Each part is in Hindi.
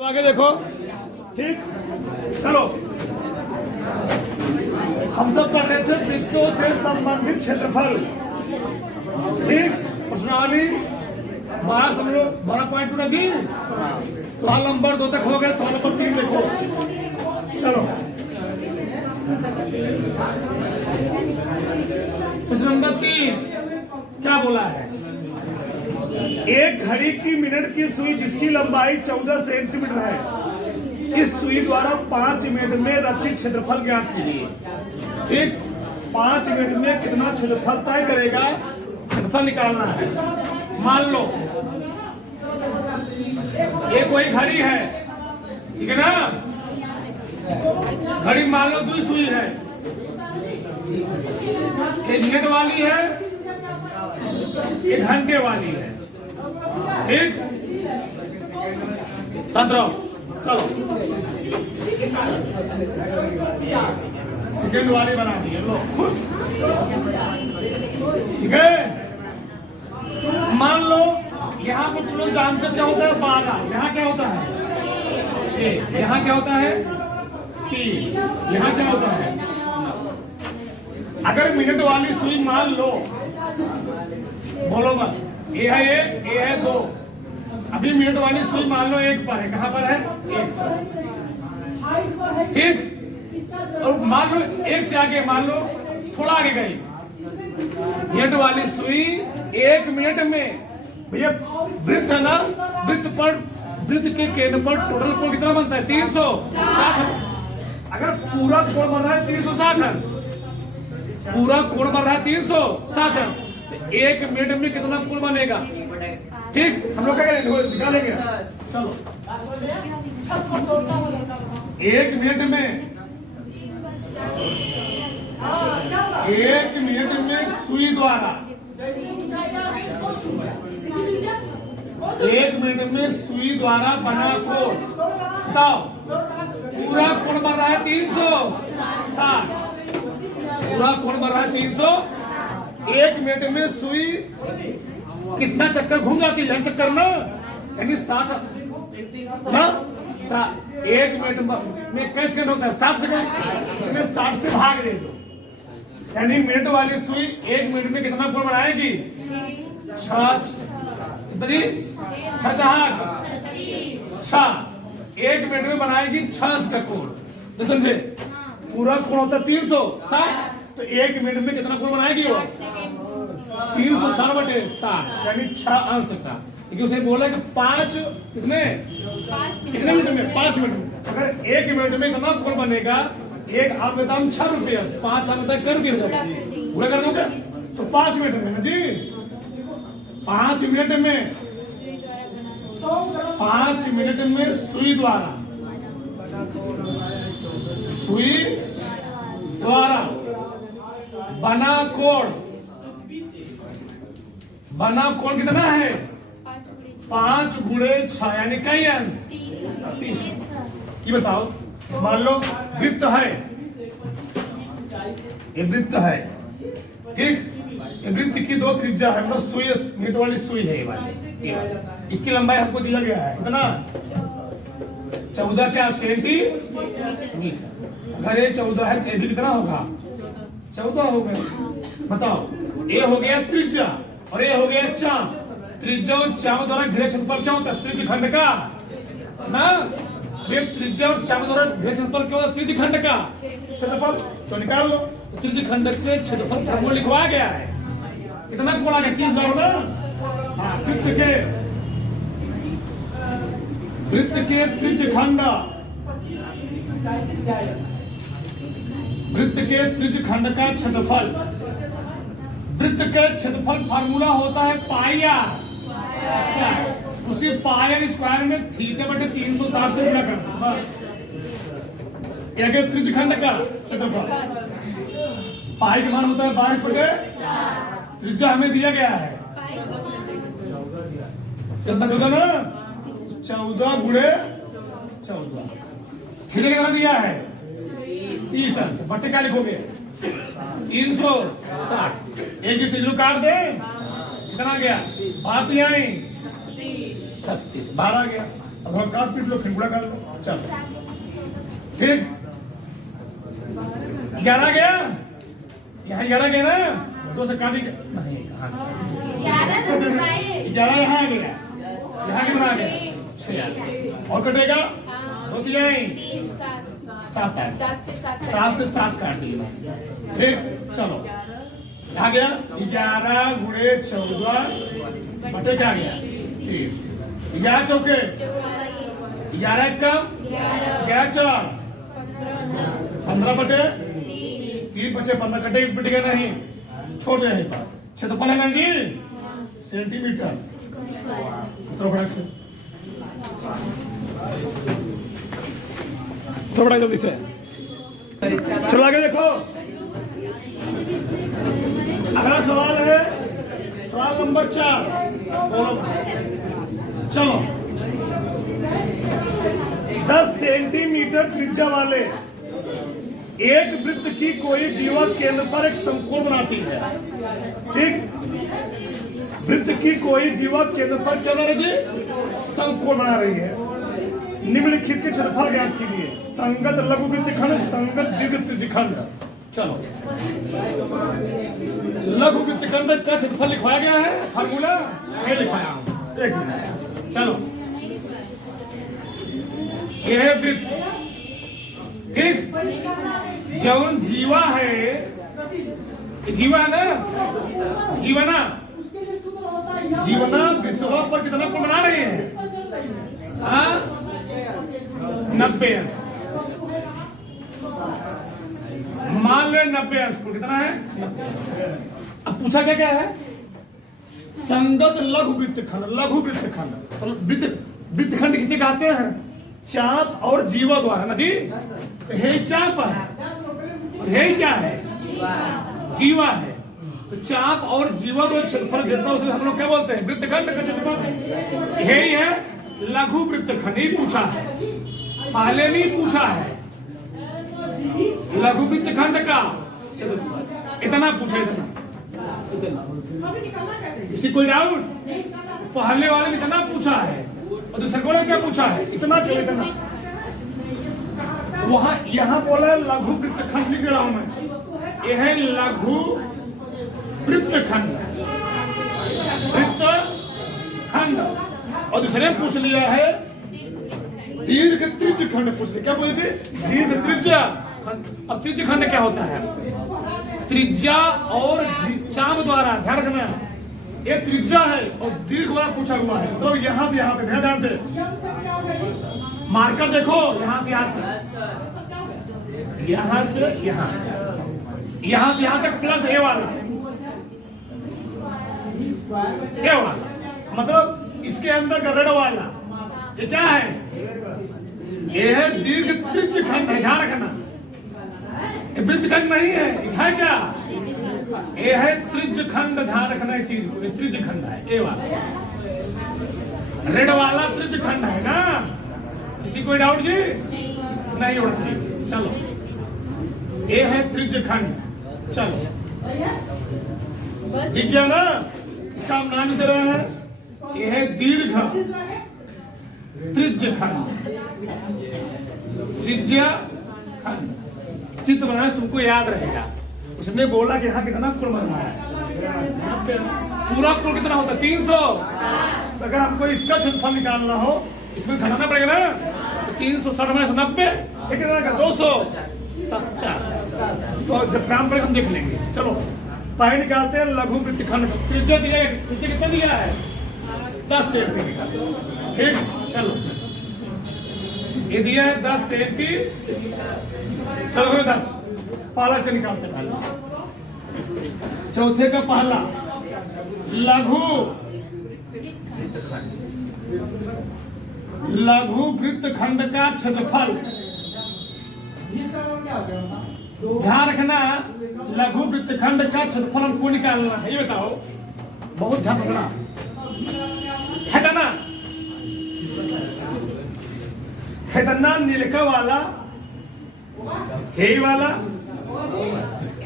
आगे देखो। ठीक, चलो हम सब पढ़ रहे थे वृत्तों से संबंधित क्षेत्रफल। ठीक, प्रश्नावली 12 समझो 12.2 जी। सवाल नंबर 2 तक हो गए, सवाल नंबर 3 देखो। चलो प्रश्न नंबर 3 क्या बोला है? एक घड़ी की मिनट की सुई जिसकी लंबाई 14 सेंटीमीटर है, इस सुई द्वारा 5 मिनट में रचित क्षेत्रफल ज्ञात कीजिए। ठीक, 5 मिनट में कितना क्षेत्रफल तय करेगा, क्षेत्रफल निकालना है। मान लो ये कोई घड़ी है, ठीक है ना? घड़ी मान लो 2 सुई है, एक मिनट वाली है, एक घंटे वाली है। ठीक, छात्रों चलो सेकंड वाली बना दी लो, खुश। ठीक है, मान लो यहाँ पर तुम लोग जानते क्या होता है 12, यहाँ क्या होता है 6, यहाँ क्या होता है 3, यहाँ क्या होता है। अगर मिनट वाली सुई मान लो, बोलो मत, ये है 1, ये है 2। अभी मिनट वाली सुई मान लो 1 पर है, कहां पर है 1 पर। ठीक, और मान लो 1 से आगे मान लो थोड़ा आगे गई, मिनट वाली सुई 1 मिनट में, भैया वृत्त है ना, वृत्त के केंद्र पर टोटल कोण कितना बनता है 360। अगर पूरा कोण बन रहा है 360 अंश, पूरा कोण बन रहा है 360 अंश, 1 मिनट में कितना कोण बनेगा? ठीक, हम लोग क्या करेंगे, निकालेंगे। चलो 1 मिनट में, 1 मिनट में सुई द्वारा, 1 मिनट में सुई द्वारा बना कोण बताओ। पूरा कोण बन रहा है 360, पूरा कोण बन रहा है 300। 1 मिनट में सुई कितना चक्कर घूम जाती है, चक्कर ना, यानी 60 ना, 1 मिनट में कैसे सेकंड होता है 60 सेकंड, इसमें 60 से भाग दे दो, यानी मिनट वाली सुई 1 मिनट में कितना कोण बनाएगी 6, 1 मिनट में बनाएगी 6 का कोण। समझे, पूरा कोण होता है 360, तो 1 मिनट में कितना कोण बनाएगी वो 360/60, यानी 6 अंश का। क्योंकि उसे बोला कि 5 कितने मिनट में, 5 मिनट में। अगर 1 मिनट में कितना कोण बनेगा, एक आप बता 6 रुपये, 5 आप बता कर रुपये पूरा कर दोगे, तो 5 मिनट में जी, 5 मिनट में, 5 मिनट में सुई द्वारा बना कोण कितना है 5 × 6, यानी कई अंश 30। ये बताओ, मान लो वृत्त है, ये वृत्त है, ठीक, ये वृत्त की 2 त्रिज्या है, मतलब सुई, मिनट वाली सुई है ये वाली। इसकी लंबाई हमको दिया गया है कितना 14 क्या सेंटीमीटर। अगर ये 14 है तो ये भी कितना होगा 14 हो गया। बताओ, ये हो गया त्रिज्या और ये हो गया चाप। त्रिज्या और चाप द्वारा घिरे क्षेत्रफल क्या होता है त्रिज्यखंड का ना, त्रिज्या और चाप द्वारा घिरे क्षेत्रफल क्या होता है त्रिज्यखंड का क्षेत्रफल। तो निकाल लो, तो त्रिज्यखंड के क्षेत्रफल फॉर्मूला लिखवाया गया है, कितना कोण आ गया 30 ना। हाँ, वृत्त के त्रिज्यखंड, वृत्त के त्रिज्यखंड का क्षेत्रफल, वृत्त के क्षेत्रफल फार्मूला होता है पाई आर स्क्वायर। उसी पाई आर स्क्वायर में θ/360 से गुणा करना, यह त्रिज्यखंड का क्षेत्रफल। पाई का मान होता है 22/4, त्रिज्या हमें दिया गया है कितना 14 ना, 14 × 14, थीटा कितना दिया है 30 अंश, बट्टे क्या लिखोगे 360। एक जी से काट दे, कितना आ गया, बात नहीं आई 36, 12 आ गया। अब हम काट पीट लो, फिर गुणा कर लो। चलो ठीक, 11 गया, यहाँ 11 गया ना, 2 से काट दी नहीं, 11 यहाँ आ गया, यहाँ कितना आ गया 6 और कटेगा 2 3 7 है, 7 से 7 काट दिए। ठीक चलो, आ गया 11 गुणे 14 बटे क्या गया 3, 11 चौके 11 कम 11 4 15 बटे 3 बचे 15 कटे पिटेगा नहीं, छोड़ दे नहीं पर क्षेत्रफल है ना जी सेंटीमीटर थोड़ा से थोड़ा जल्दी से चलो आगे देखो। अगला सवाल है सवाल नंबर 4। चलो 10 सेंटीमीटर त्रिज्या वाले एक वृत्त की कोई जीवा केंद्र पर एक समकोण बनाती है। ठीक, वृत्त की कोई जीवा केंद्र पर क्या बना रही है समकोण बना रही है। निम्नलिखित के क्षेत्रफल ज्ञात कीजिए। संगत लघु वृत्तखंड, संगत दीर्घ त्रिज्यखंड। चलो लघु वृत्तखंड का क्षेत्रफल लिखवाया गया है, फार्मूला ये लिखवाया हूं, एक मिनट। चलो यह है वृत्त, ठीक, जौन जीवा है, जीवा है ना, जीवना जीवना वृत्तवा पर कितना कोण बना रहे हैं 90 अंश। मान ले 90 अंश को कितना है 90। अब पूछा क्या क्या है संगत लघु वृत्तखंड, लघु वृत्तखंड। तो वृत्तखंड किसे कहते हैं चाप और जीवा द्वारा ना जी, हे चाप है, हे क्या है जीवा है। तो चाप और जीवा जो क्षेत्रफल घेरता है उसे हम लोग क्या बोलते हैं वृत्तखंड का क्षेत्रफल। यही है लघु वृत्तखंड। ही पूछा है, पहले नहीं पूछा है लघु वृत्तखंड का क्षेत्रफल इतना पूछा, इतना। किसी कोई डाउट? पहले वाले ने इतना पूछा है और दूसरे को क्या पूछा है इतना, क्यों इतना। वहां यहां बोला लघु वृत्तखंड लिख रहा हूं मैं, यह है लघु वृत्तखंड, वृत्तखंड। और दूसरे पूछ लिया है दीर्घ त्रिज्यखंड पूछ लिया। क्या बोले थे दीर्घ त्रिज्या। अब त्रिज्यखंड क्या होता है त्रिज्या और चाप द्वारा, ध्यान रखना ये त्रिज्या है और दीर्घ वाला पूछा हुआ है, मतलब यहां से यहां तक। ध्यान से मार्कर देखो, यहां से यहां तक, यहां से यहां, यहां से यहां तक प्लस ए वाला, ए वाला मतलब इसके अंदर का रेड वाला ये क्या है, ये है दीर्घ त्रिज्यखंड है। ध्यान रखना ये वृत्तखंड नहीं है, है क्या ये है त्रिज्यखंड। ध्यान रखना है चीज को, ये त्रिज्यखंड है, ए वाला रेड वाला त्रिज्यखंड है ना। किसी कोई डाउट जी नहीं होना चाहिए। चलो ये है त्रिज्यखंड। चलो ठीक है ना, इसका हम नाम दे रहे हैं, ये है दीर्घ त्रिज्यखंड, त्रिज्यखंड। चित्र बनाए तुमको याद रहेगा। उसने बोला कि यहाँ कितना कोण बनना है, पूरा कोण कितना होता है 300। तो अगर हमको इसका क्षेत्रफल निकालना हो इसमें घटाना पड़ेगा ना, तो 360 में 90 कितना का 270। तो जब काम करें हम देख लेंगे। चलो पहले निकालते हैं लघु वृत्तखंड। त्रिज्या दिया है, त्रिज्या कितना दिया है 10 सेंटीमीटर। ठीक चलो ये दिया है 10 सेंटीमीटर। चलो इधर पहला से निकालते पहले, चौथे का पहला लघु वृत्तखंड का क्षेत्रफल। ध्यान रखना लघु वृत्तखंड का क्षेत्रफल हमको निकालना है। ये बताओ, बहुत ध्यान रखना, हटना नीलका वाला, हे वाला,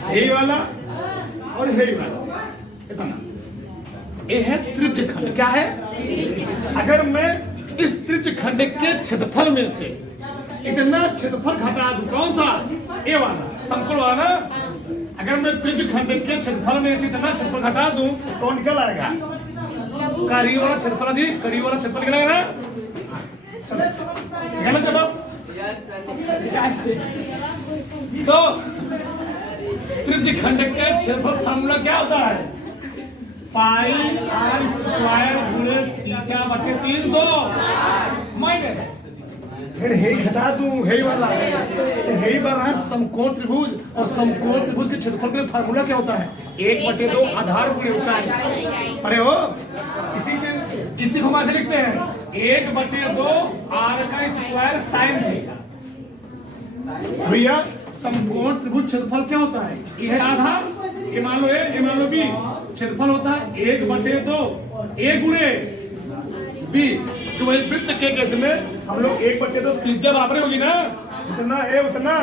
हे वाला और हे वाला, इतना। ये है त्रिज्यखंड। क्या है अगर मैं इस त्रिज्यखंड के क्षेत्रफल में से इतना क्षेत्रफल घटा दूं, कौन सा? ए वाला, समकोण वाला ना। अगर मैं त्रिज्यखंड के क्षेत्रफल में से इतना क्षेत्रफल घटा दूं तो कौन निकल आएगा? करीब वाला क्षेत्रफल जी, करीब वाला क्षेत्रफल निकलेगा ना। गलत है तो त्रिज्यखंड के क्षेत्रफल फार्मूला क्या होता है? पाई आर स्क्वायर गुणे थीटा बटे 300 माइनस, फिर हे घटा दूं, हे वाला हे बराबर समकोण त्रिभुज, और समकोण त्रिभुज के क्षेत्रफल के लिए फार्मूला क्या होता है? 1/2 आधार गुणे ऊंचाई। पढ़े हो? इसी को हम ऐसे लिखते हैं 1/2 आर का स्क्वायर साइन थीटा। भैया समकोण त्रिभुज क्षेत्रफल क्या होता है? ये है आधार, ये मान लो ए, ये मान लो बी, क्षेत्रफल होता है 1/2 ए गुणे बी। तो वही वृत्त के केस में हम लोग 1/2 त्रिज्या बराबर होगी ना, जितना ए उतना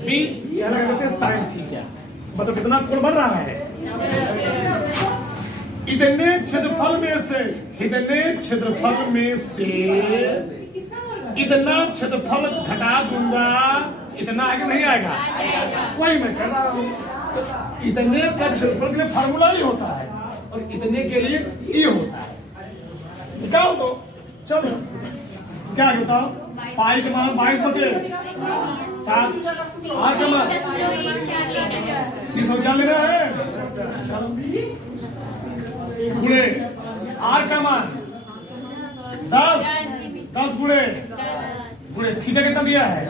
बी, यह लगा देते हैं साइन थीटा। मतलब कितना कोण बन रहा है? इतने क्षेत्रफल में से इतना क्षेत्रफल घटा दूंगा, इतना है कि नहीं आएगा? वही मैं कह रहा हूं, इतने का क्षेत्रफल के लिए फार्मूला ही होता है और इतने के लिए ये होता है। बताओ तो चलो क्या बताओ? पाई का मान 22/7, आर का मान 304 लेना है। चलो गुणे आर का मान 10 गुणे थीटा कितना दिया है?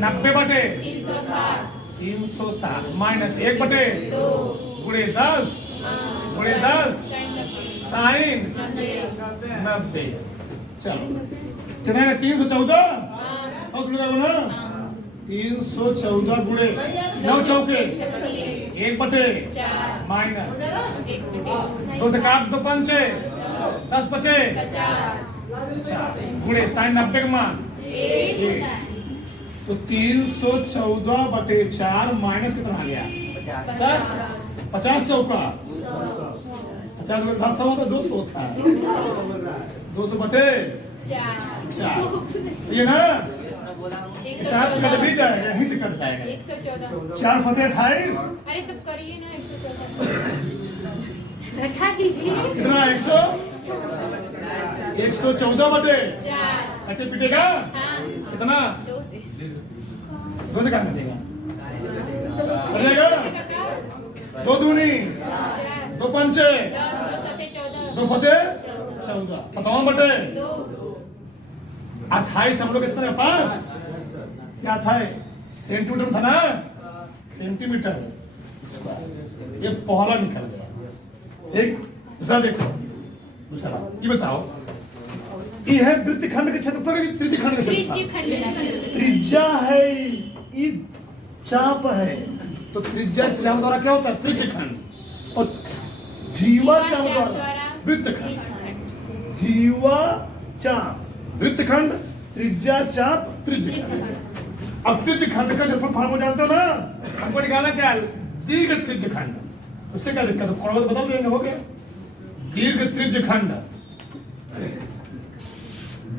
90/360 माइनस 1/2 गुणे 10 साइन 90। चलो कितना है? 314 100 लगा लो ना। 314 गुणे 9 चौके 1/4 माइनस 2 से काट 2 पंचे 10 पचे 4 गुणे साइन 90 का मान 1। तो 314/4 माइनस कितना आ गया? 50 चौका 50 में 10 होता 200 होता है। 200/4 ये ना हिसाब कट भी जाएगा, यहीं से कट जाएगा। 4 फतेह 28। अरे तब करिए ना 114 घटा दीजिए। कितना? 114/4 कटे पिटेगा कितना? 2 से क्या कटेगा? बचेगा 2 दूनी 2 पंचे 2 फतेह 14 57/2 28 हम लोग कितना है? 5 क्या था? सेंटीमीटर था ना, सेंटीमीटर स्क्वायर। ये पहला निकल गया। एक दूसरा देखो, दूसरा ये बताओ, ये है वृत्तखंड के क्षेत्रफल, त्रिज्यखंड के क्षेत्रफल। त्रिज्या है, ये चाप है, तो त्रिज्या चाप द्वारा क्या होता है? त्रिज्यखंड। और जीवा चाप द्वारा वृत्तखंड। जीवा चाप वृत्तखंड, त्रिज्या चाप त्रिज्यखंड। अब त्रिज्यखंड का क्षेत्रफल फार्मूला जानते हो ना? हमको निकालना क्या है? दीर्घ त्रिज्यखंड। उससे क्या दिक्कत है? थोड़ा बहुत बदल देंगे, हो गया। दीर्घ त्रिज्यखंड,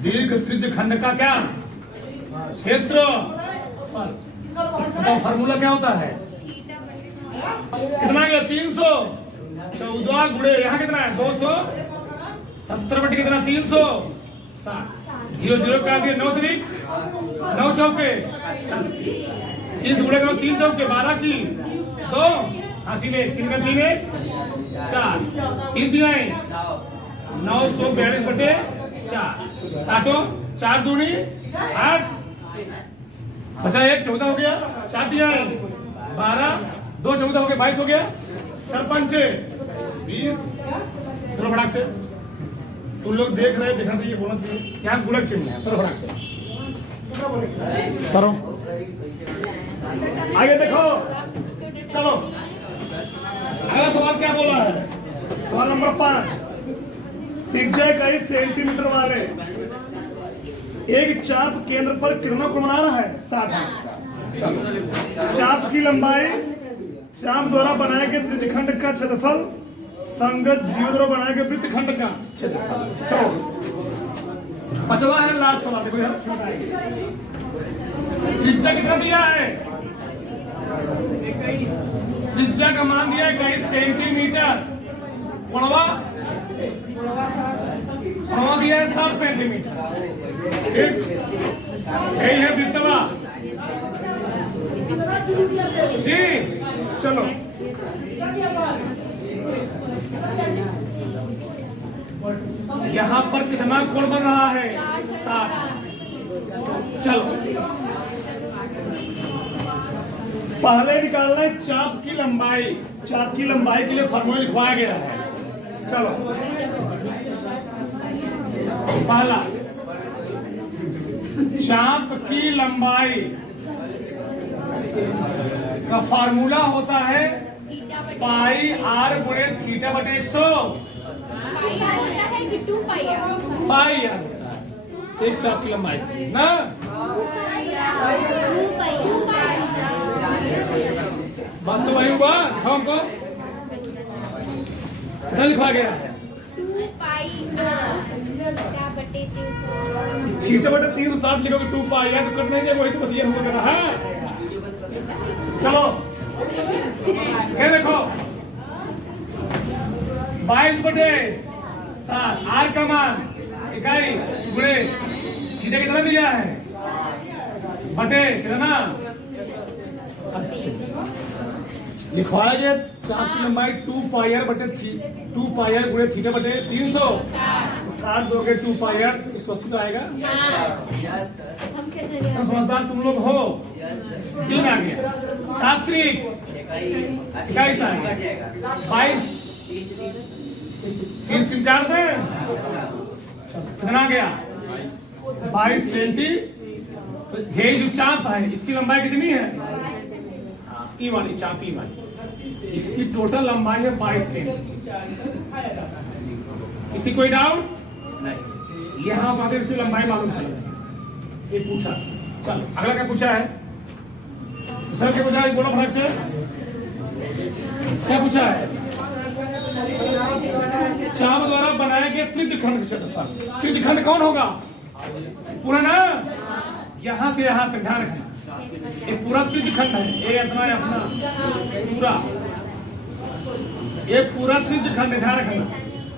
दीर्घ त्रिज्यखंड का क्या क्षेत्र? बताओ फार्मूला क्या होता है? कितना गया? 314 गुणे यहाँ कितना है? 270 बटे कितना? 360। 0 0 का दिया 9 3 9 चौके 30 गुणे करो 3 चौके 12 की 2 80 में 3 का 3 1 4 3 दिया है 942/4 काटो 4 दूनी 8 बचा 1 14 हो गया 4 दिया है 12 2 14 हो गया 22 हो गया 4 5 20 थोड़ा फटाक से तुम लोग देख रहे देखना चाहिए बोलना चाहिए यहाँ गुलक चिन्ह है थोड़ा फटाक से करो आगे देखो चलो अगला सवाल क्या बोला है सवाल नंबर 5 त्रिज्या 21 सेंटीमीटर वाले एक चाप केंद्र पर किरणों को बना रहा है 60 अंश का चलो चाप की लंबाई चाप द्वारा बनाए गए त्रिज्यखंड का क्षेत्रफल संगत जीव द्वारा बनाए गए वृत्तखंड का क्षेत्रफल चलो बचवा है लास्ट सवाल, देखो यार त्रिज्या कितना दिया है, त्रिज्या का मान दिया है 21 सेंटीमीटर, कोणवा दिया है 60 सेंटीमीटर, ठीक, यही है वृत्तवा जी। चलो यहाँ पर कितना कोण बन रहा है, 60। चलो पहले निकालना है चाप की लंबाई, चाप की लंबाई के लिए फॉर्मूला लिखवाया गया है। चलो पहला चाप की लंबाई का फॉर्मूला होता है पाई आर गुणे थीटा बटे 100। पाई आर होता है कि 2 पाई आर? पाई आर एक चाप की लंबाई ना, 2 पाई बात तो वही हुआ। हमको कितना लिखा गया है, 2 पाई थीटा बटे 300। थीटा बटे 360 लिखोगे 2 पाई है तो करने के वही तो बतिया हुआ मेरा है। चलो ये देखो 22 बटे 7 आर का मान 21 गुणे थीटा कितना दिया है बटे कितना लिखवाया गया चाप की लंबाई 2 पाई आर बटे 2 पाई आर गुणे थीटा बटे 300। काट दोगे 2 पाई आर 180 का आएगा। हम कैसे जाने? समझदार तुम लोग हो, दिल में आ गया। 7 त्रिक 21 आ गया, 22 30 की काट दे, कितना आ गया 22 सेंटी। ये जो चाप है इसकी लंबाई कितनी है, ई वाली चाप, ई वाली इसकी टोटल लंबाई है 22 सेंटी। किसी कोई डाउट नहीं, यहाँ बातें इसकी लंबाई मालूम चल रही, ये पूछा। चल अगला क्या पूछा है, सर क्या पूछा है, बोलो फटाक से, क्या पूछा है, चाप द्वारा बनाया गया त्रिज्यखंड का क्षेत्रफल। त्रिज्यखंड कौन होगा, पूरा ना, यहाँ से यहाँ तक ध्यान रखना, ये पूरा त्रिज्यखंड है, ये अपना अपना पूरा, ये पूरा त्रिज्यखंड ध्यान रखना।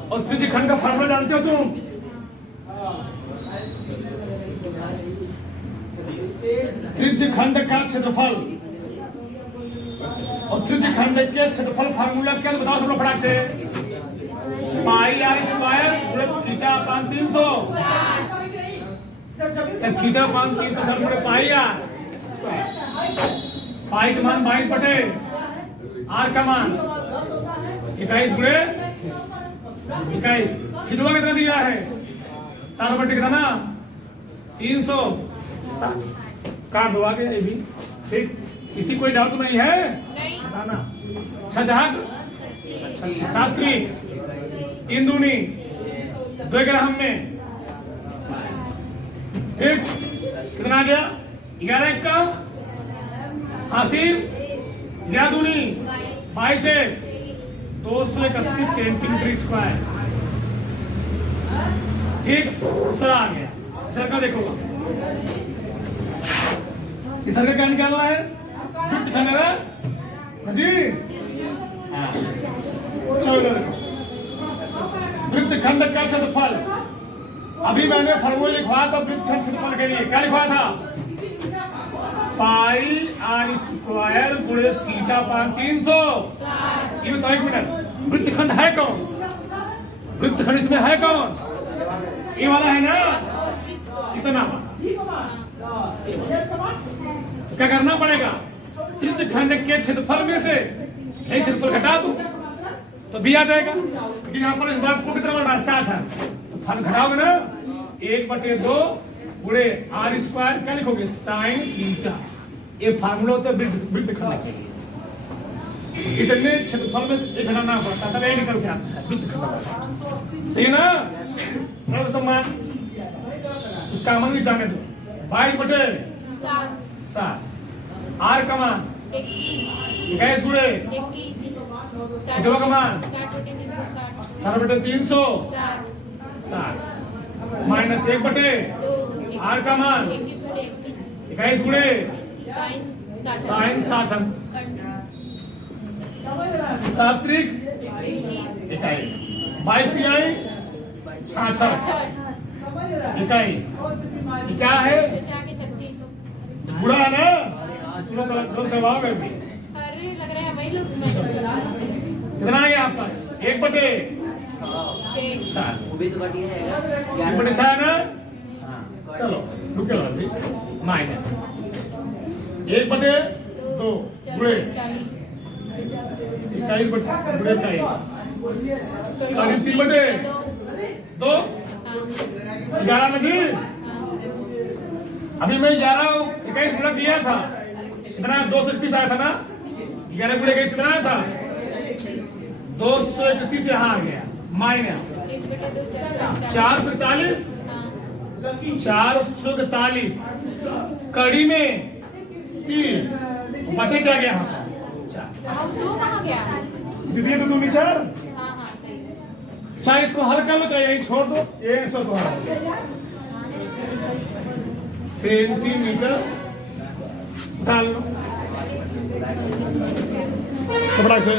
और त्रिज्यखंड का फॉर्मूला जानते हो तुम, त्रिज्यखंड का क्षेत्रफल और त्रिज्यखंड के क्षेत्रफल फॉर्मूला क्या है बताओ सब लोग फटाक से, पाई आर स्क्वायर गुणे theta upon 300। Theta upon 300 sir गुणे पाई आर स्क्वायर। पाई का मान 22 बटे आर का मान 21 गुणे 21। थीटा कितना दिया है 60 बटे कितना 300। काट दो आगे ये भी, ठीक। किसी कोई डाउट तो नहीं है, नहीं। बताना। अच्छा जहां 7 त्रिक 3 दूनी 2 ग्राम में, ठीक, कितना आ गया 11 का हासिल 11 दूनी 22 से 231 सेंटीमीटर स्क्वायर, ठीक। दूसरा आ गया, सर का देखो सर का क्या निकालना है, वृत्तखंड है जी। चलो देखो वृत्तखंड का क्षेत्रफल, अभी मैंने फॉर्मूला लिखवाया था वृत्तखंड क्षेत्रफल के लिए, क्या लिखवाया था, पाई आर स्क्वायर गुणे थीटा अपान 300। ये बताओ एक मिनट, वृत्तखंड है कौन, वृत्तखंड इसमें है कौन, ये वाला है ना, इतना। क्या करना पड़ेगा, त्रिज्यखंड के क्षेत्रफल में से एक क्षेत्रफल घटा दो तो भी आ जाएगा, लेकिन यहाँ पर इस बार कुल कितना बन रहा है 60 है, तो फल घटाओगे ना 1/2 गुणे आर स्क्वायर, क्या लिखोगे साइन थीटा। ये फार्मूला होता है वृत्तखंड के लिए, इतने क्षेत्रफल में से एक घटाना पड़ता है, तब ये निकल के आता है वृत्तखंड। सही ना, सम्मान उसका अमल नहीं जाने दो। 22 बटे 7 आर का मान 21 गुणे 21 का मान 60 बटे 360 60 बटे 360। माइनस 1 बटे दो आर का मान 21 बटे 21 21 गुणे साइन 60 साइन 60 सात्रिक 21 22 तिहाई 66 21 ये क्या है? चचा के 36 बुरा है ना? तुम लोग करवाओगे भी। अरे लग रहा है वही लोग मैं कितना है आपका? 1 बटे 6 4 वो भी तो कटी जाएगा 1 बटे 6 है ना? चलो रुके अभी माइनस 1 बटे 2 गुणे 21 बटे गुणे 21 करीब 3 बटे 2 11 ना जी। अभी मैं 11 21 गुणा किया था कितना? 231 आया था ना? 11 गुणे 21 कितना आया था? 231 यहाँ आ गया माइनस 443 443 कड़ी में 3 बटे क्या गया? हाँ दो कहाँ गया? दीदी तो तुम विचार हाँ हाँ सही चाहे इसको हल कर लो चाहे यही छोड़ दो। ये सो तो सेंटीमीटर डाल लो कपड़ा से